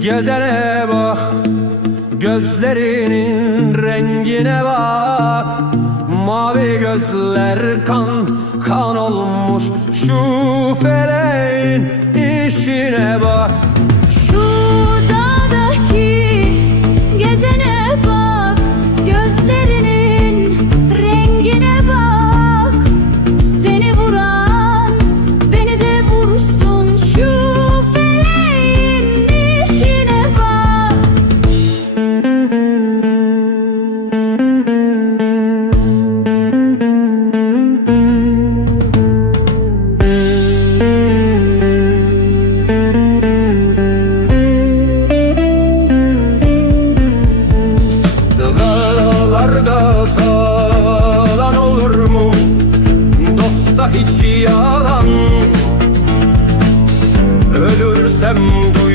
Gezene bak Gözlerinin rengine bak. Mavi gözler kan kan olmuş Şu feleğin Dağlarda talan olur mu? Dosta hiç yalan Ölürsem duy